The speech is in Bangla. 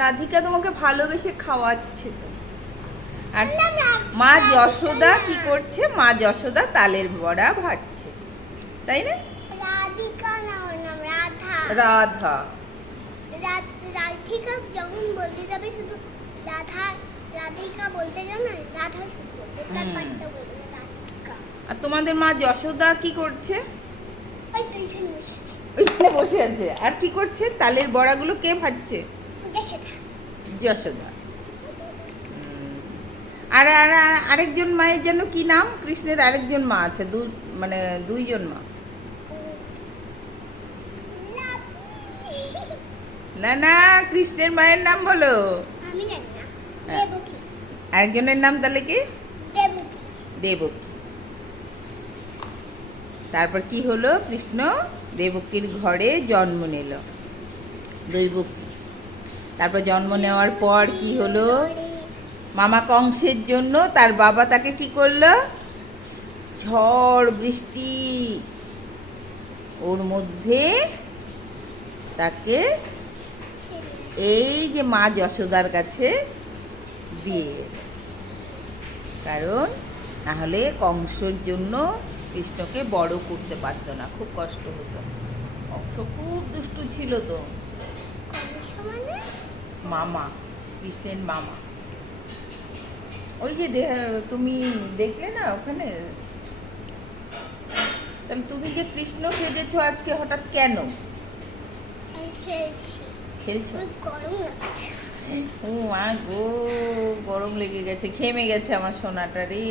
রাধিকা তোমাকে ভালোবেসে খাওয়াচ্ছে তো। আর মা যশোদা কি করছে? মা যশোদা তালের বড়া ভাজছে, তাই না? রাধিকা না, ওর নাম রাধা। রাধা। রাধিকা যখন বলতে যাবে শুধু রাধা, রাধিকা বলতে যাও না, রাধা শুধু বলবে, তার পাটটা বলবে রাধিকা। আর তোমাদের মা যশোদা কি করছে? ওই তো এখানে বসে আছে। ওইখানে বসে আছে। আর কি করছে? তালের বড়াগুলো কে ভাজছে? যশোদা। যশোদা। আর আর আরেকজন মায়ের যেন কি নাম? কৃষ্ণের আরেকজন মা আছে, মানে দুইজন মা। না না, কৃষ্ণের মায়ের নাম বলো। আমি জানি না। হ্যাঁ। দেবকী। আরেকজনের নাম তাহলে কি? দেবকী। দেবকী। তারপর কি হলো? কৃষ্ণ দেবকীর ঘরে জন্ম নিল, দৈবকী। তারপর জন্ম নেওয়ার পর কি হলো? মামা কংসের জন্য তার বাবা তাকে কি করলো? ঝড় বৃষ্টি ওর মধ্যে তাকে এই যে মা যশোদার কাছে দিয়ে গেল। কারণ নাহলে কংসর জন্য কৃষ্ণকে বড় করতে পারতো না, খুব কষ্ট হতো। কংস খুব দুষ্টু ছিল তো। মামা, কৃষ্ণের মামা। ওই যে তুমি দেখলে না ওখানে? তাহলে তুমি যে কৃষ্ণ সেজেছো আজকে হঠাৎ কেন? খেলছো? ও মা গো, গরম লেগে গেছে, ঘেমে গেছে আমার সোনাটা রে।